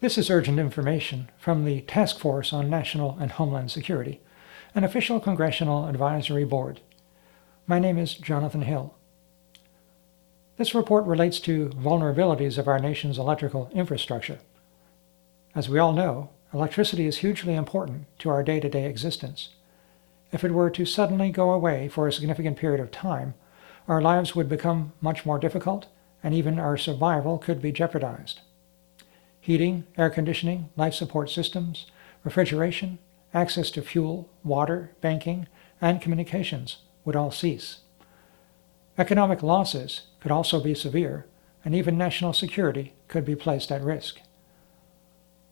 This is urgent information from the Task Force on National and Homeland Security, an official congressional advisory board. My name is Jonathan Hill. This report relates to vulnerabilities of our nation's electrical infrastructure. As we all know, electricity is hugely important to our day-to-day existence. If it were to suddenly go away for a significant period of time, our lives would become much more difficult, and even our survival could be jeopardized. Heating, air conditioning, life support systems, refrigeration, access to fuel, water, banking, and communications would all cease. Economic losses could also be severe, and even national security could be placed at risk.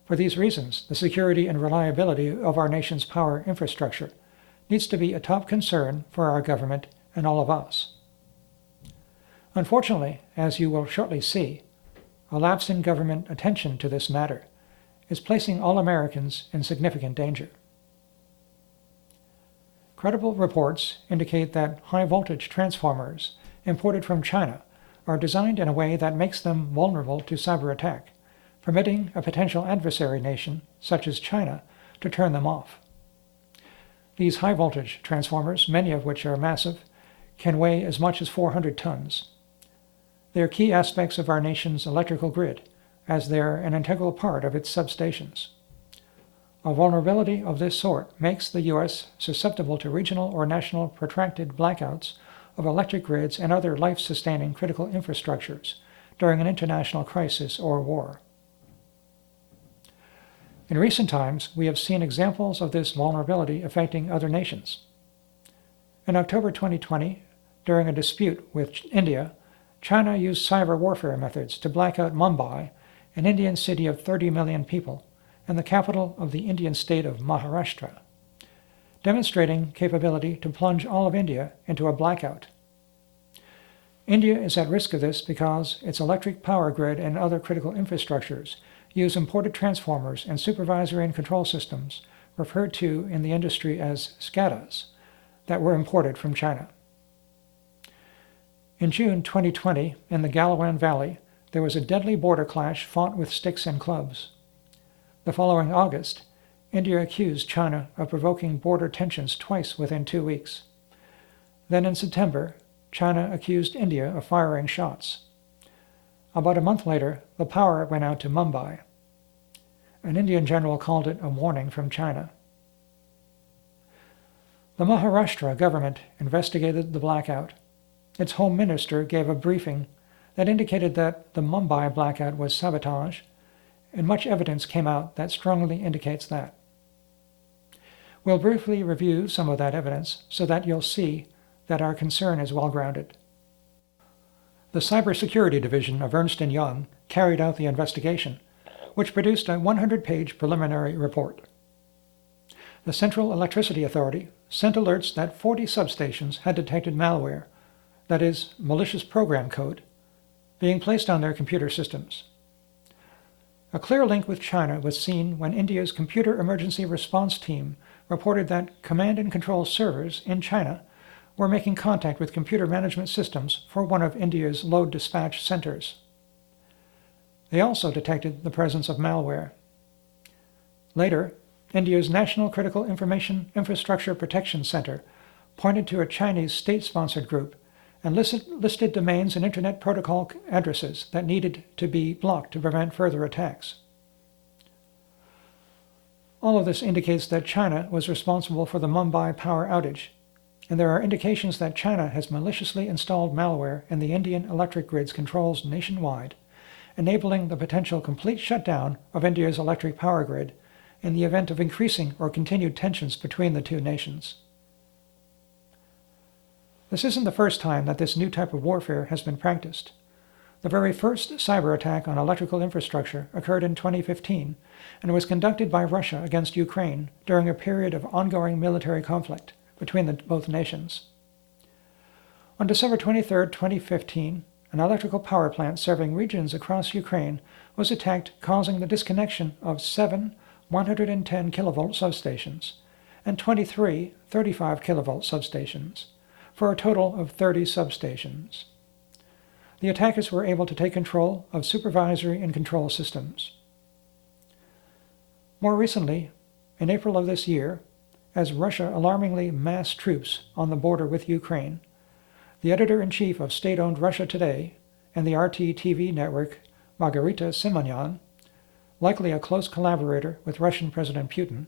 For these reasons, the security and reliability of our nation's power infrastructure needs to be a top concern for our government and all of us. Unfortunately, as you will shortly see, a lapse in government attention to this matter is placing all Americans in significant danger. Credible reports indicate that high-voltage transformers imported from China are designed in a way that makes them vulnerable to cyberattack, permitting a potential adversary nation, such as China, to turn them off. These high-voltage transformers, many of which are massive, can weigh as much as 400 tons. They are key aspects of our nation's electrical grid, as they are an integral part of its substations. A vulnerability of this sort makes the U.S. susceptible to regional or national protracted blackouts of electric grids and other life-sustaining critical infrastructures during an international crisis or war. In recent times, we have seen examples of this vulnerability affecting other nations. In October 2020, during a dispute with India, China used cyber warfare methods to black out Mumbai, an Indian city of 30 million people, and the capital of the Indian state of Maharashtra, demonstrating capability to plunge all of India into a blackout. India is at risk of this because its electric power grid and other critical infrastructures use imported transformers and supervisory and control systems, referred to in the industry as SCADAs, that were imported from China. In June 2020, in the Galawan Valley, there was a deadly border clash fought with sticks and clubs. The following August, India accused China of provoking border tensions twice within 2 weeks. Then in September, China accused India of firing shots. About a month later, the power went out to Mumbai. An Indian general called it a warning from China. The Maharashtra government investigated the blackout. Its home minister gave a briefing that indicated that the Mumbai blackout was sabotage, and much evidence came out that strongly indicates that. We'll briefly review some of that evidence so that you'll see that our concern is well-grounded. The Cybersecurity Division of Ernst & Young carried out the investigation, which produced a 100-page preliminary report. The Central Electricity Authority sent alerts that 40 substations had detected malware, that is, malicious program code, being placed on their computer systems. A clear link with China was seen when India's Computer Emergency Response Team reported that command and control servers in China were making contact with computer management systems for one of India's load dispatch centers. They also detected the presence of malware. Later, India's National Critical Information Infrastructure Protection Center pointed to a Chinese state-sponsored group and listed domains and Internet Protocol addresses that needed to be blocked to prevent further attacks. All of this indicates that China was responsible for the Mumbai power outage, and there are indications that China has maliciously installed malware in the Indian electric grid's controls nationwide, enabling the potential complete shutdown of India's electric power grid in the event of increasing or continued tensions between the two nations. This isn't the first time that this new type of warfare has been practiced. The very first cyber attack on electrical infrastructure occurred in 2015 and was conducted by Russia against Ukraine during a period of ongoing military conflict between both nations. On December 23, 2015, an electrical power plant serving regions across Ukraine was attacked, causing the disconnection of 7 110 kilovolt substations and 23 35 kilovolt substations, for a total of 30 substations. The attackers were able to take control of supervisory and control systems. More recently, in April of this year, as Russia alarmingly massed troops on the border with Ukraine, the editor-in-chief of state-owned Russia Today and the RT TV network Margarita Simonyan, likely a close collaborator with Russian President Putin,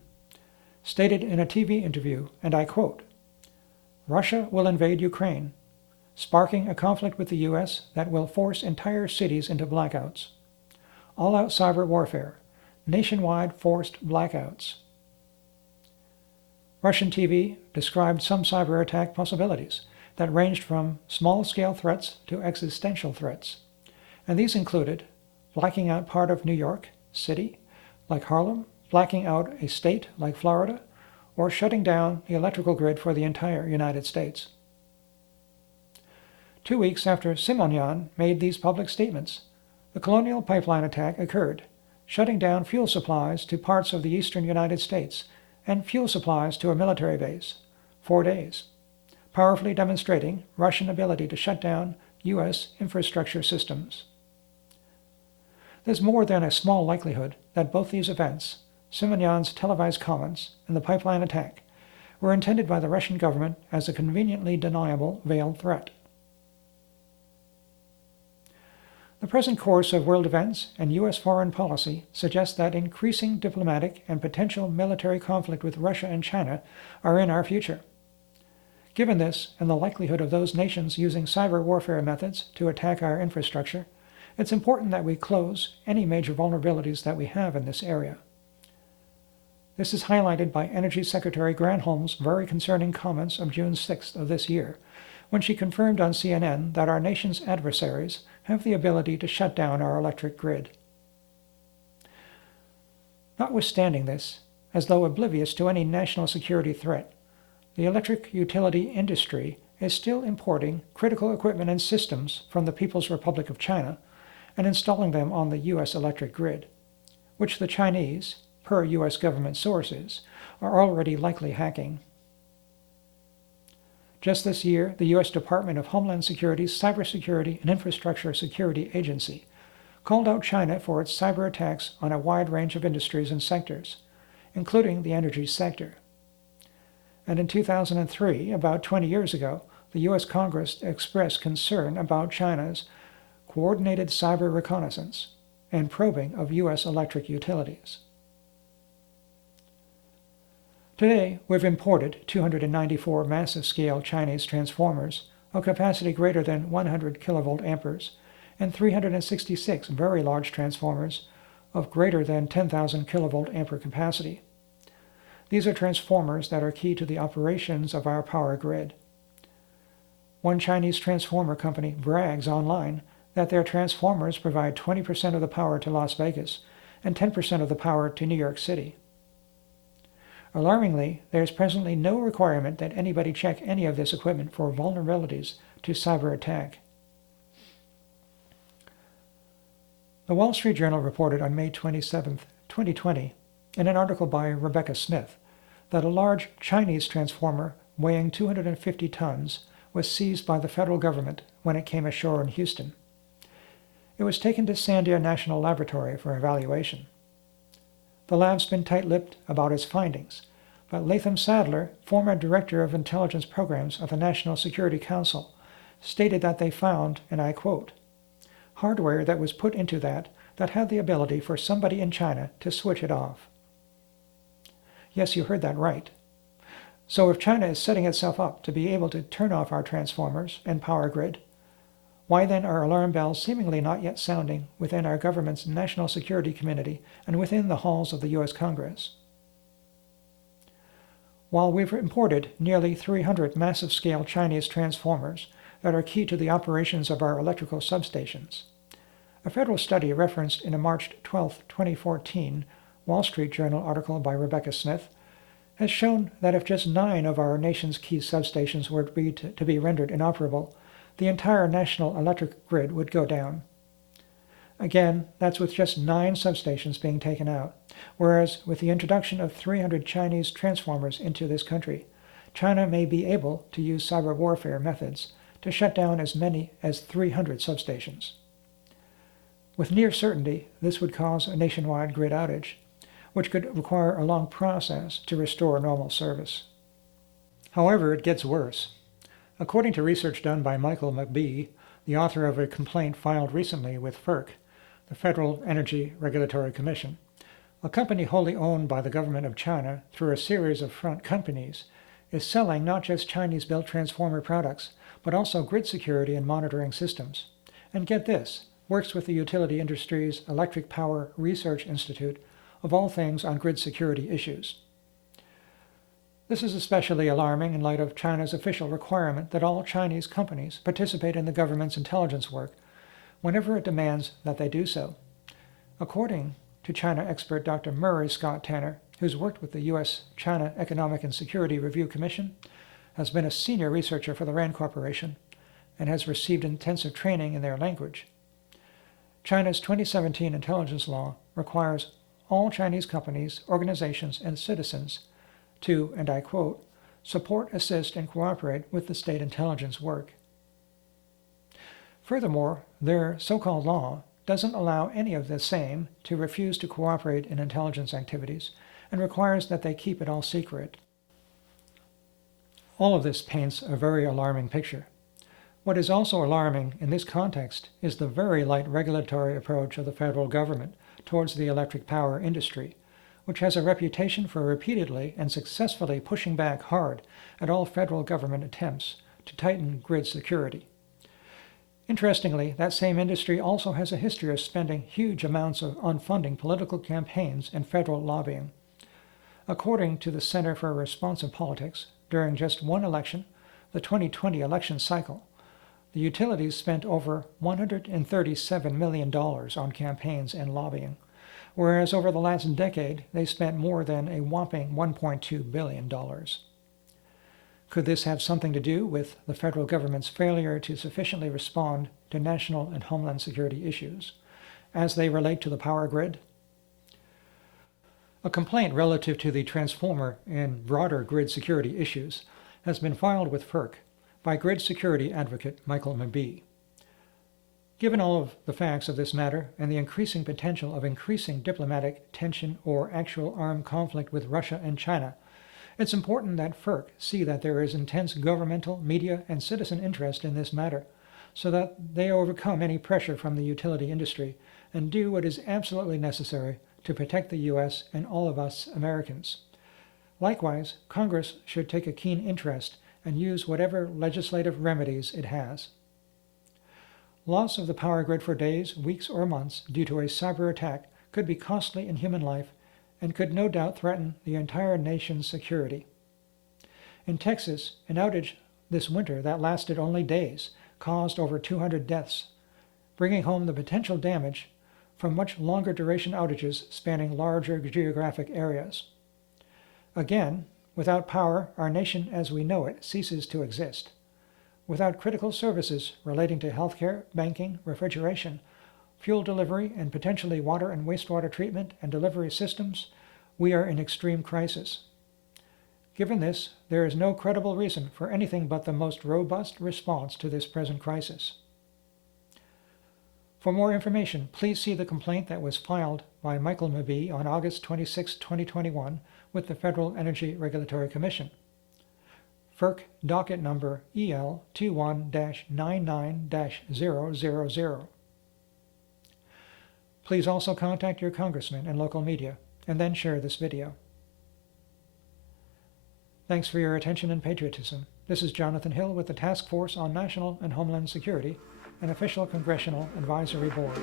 stated in a TV interview, and I quote, "Russia will invade Ukraine, sparking a conflict with the U.S. that will force entire cities into blackouts. All-out cyber warfare, nationwide forced blackouts." Russian TV described some cyber attack possibilities that ranged from small-scale threats to existential threats, and these included blacking out part of New York City, like Harlem, blacking out a state like Florida, or shutting down the electrical grid for the entire United States. 2 weeks after Simonyan made these public statements, the Colonial Pipeline attack occurred, shutting down fuel supplies to parts of the eastern United States and fuel supplies to a military base, 4 days, powerfully demonstrating Russian ability to shut down U.S. infrastructure systems. There's more than a small likelihood that both these events, Simonyan's televised comments and the pipeline attack, were intended by the Russian government as a conveniently deniable veiled threat. The present course of world events and U.S. foreign policy suggests that increasing diplomatic and potential military conflict with Russia and China are in our future. Given this and the likelihood of those nations using cyber warfare methods to attack our infrastructure, it's important that we close any major vulnerabilities that we have in this area. This is highlighted by Energy Secretary Granholm's very concerning comments of June 6th of this year, when she confirmed on CNN that our nation's adversaries have the ability to shut down our electric grid. Notwithstanding this, as though oblivious to any national security threat, the electric utility industry is still importing critical equipment and systems from the People's Republic of China and installing them on the U.S. electric grid, which the Chinese, per U.S. government sources, are already likely hacking. Just this year, the U.S. Department of Homeland Security's Cybersecurity and Infrastructure Security Agency called out China for its cyber attacks on a wide range of industries and sectors, including the energy sector. And in 2003, about 20 years ago, the U.S. Congress expressed concern about China's coordinated cyber reconnaissance and probing of U.S. electric utilities. Today, we've imported 294 massive-scale Chinese transformers of capacity greater than 100 kilovolt amperes and 366 very large transformers of greater than 10,000 kilovolt ampere capacity. These are transformers that are key to the operations of our power grid. One Chinese transformer company brags online that their transformers provide 20% of the power to Las Vegas and 10% of the power to New York City. Alarmingly, there is presently no requirement that anybody check any of this equipment for vulnerabilities to cyber attack. The Wall Street Journal reported on May 27, 2020, in an article by Rebecca Smith, that a large Chinese transformer weighing 250 tons was seized by the federal government when it came ashore in Houston. It was taken to Sandia National Laboratory for evaluation. The lab's been tight-lipped about its findings, but Latham Sadler, former Director of Intelligence Programs of the National Security Council, stated that they found, and I quote, "hardware that was put into that had the ability for somebody in China to switch it off." Yes, you heard that right. So if China is setting itself up to be able to turn off our transformers and power grid, why then are alarm bells seemingly not yet sounding within our government's national security community and within the halls of the U.S. Congress? While we've imported nearly 300 massive-scale Chinese transformers that are key to the operations of our electrical substations, a federal study referenced in a March 12, 2014 Wall Street Journal article by Rebecca Smith has shown that if just 9 of our nation's key substations were to be rendered inoperable, the entire national electric grid would go down. Again, that's with just 9 substations being taken out, whereas with the introduction of 300 Chinese transformers into this country, China may be able to use cyber warfare methods to shut down as many as 300 substations. With near certainty, this would cause a nationwide grid outage, which could require a long process to restore normal service. However, it gets worse. According to research done by Michael McBee, the author of a complaint filed recently with FERC, the Federal Energy Regulatory Commission, a company wholly owned by the government of China through a series of front companies, is selling not just Chinese-built transformer products, but also grid security and monitoring systems. And get this, works with the utility industry's Electric Power Research Institute, of all things on grid security issues. This is especially alarming in light of China's official requirement that all Chinese companies participate in the government's intelligence work whenever it demands that they do so. According to China expert Dr. Murray Scott Tanner, who's worked with the U.S.-China Economic and Security Review Commission, has been a senior researcher for the RAND Corporation, and has received intensive training in their language. China's 2017 intelligence law requires all Chinese companies, organizations, and citizens to, and I quote, support, assist, and cooperate with the state intelligence work. Furthermore, their so-called law doesn't allow any of the same to refuse to cooperate in intelligence activities and requires that they keep it all secret. All of this paints a very alarming picture. What is also alarming in this context is the very light regulatory approach of the federal government towards the electric power industry, which has a reputation for repeatedly and successfully pushing back hard at all federal government attempts to tighten grid security. Interestingly, that same industry also has a history of spending huge amounts on funding political campaigns and federal lobbying. According to the Center for Responsive Politics, during just one election, the 2020 election cycle, the utilities spent over $137 million on campaigns and lobbying, whereas over the last decade, they spent more than a whopping $1.2 billion. Could this have something to do with the federal government's failure to sufficiently respond to national and homeland security issues as they relate to the power grid? A complaint relative to the transformer and broader grid security issues has been filed with FERC by grid security advocate Michael McBee. Given all of the facts of this matter and the increasing potential of increasing diplomatic tension or actual armed conflict with Russia and China, it's important that FERC see that there is intense governmental, media, and citizen interest in this matter, so that they overcome any pressure from the utility industry and do what is absolutely necessary to protect the U.S. and all of us Americans. Likewise, Congress should take a keen interest and use whatever legislative remedies it has. Loss of the power grid for days, weeks, or months due to a cyber attack could be costly in human life and could no doubt threaten the entire nation's security. In Texas, an outage this winter that lasted only days caused over 200 deaths, bringing home the potential damage from much longer duration outages spanning larger geographic areas. Again, without power, our nation as we know it ceases to exist. Without critical services relating to healthcare, banking, refrigeration, fuel delivery, and potentially water and wastewater treatment and delivery systems, we are in extreme crisis. Given this, there is no credible reason for anything but the most robust response to this present crisis. For more information, please see the complaint that was filed by Michael McBee on August 26, 2021 with the Federal Energy Regulatory Commission. FERC docket number EL21-99-000. Please also contact your congressman and local media, and then share this video. Thanks for your attention and patriotism. This is Jonathan Hill with the Task Force on National and Homeland Security, an official congressional advisory board.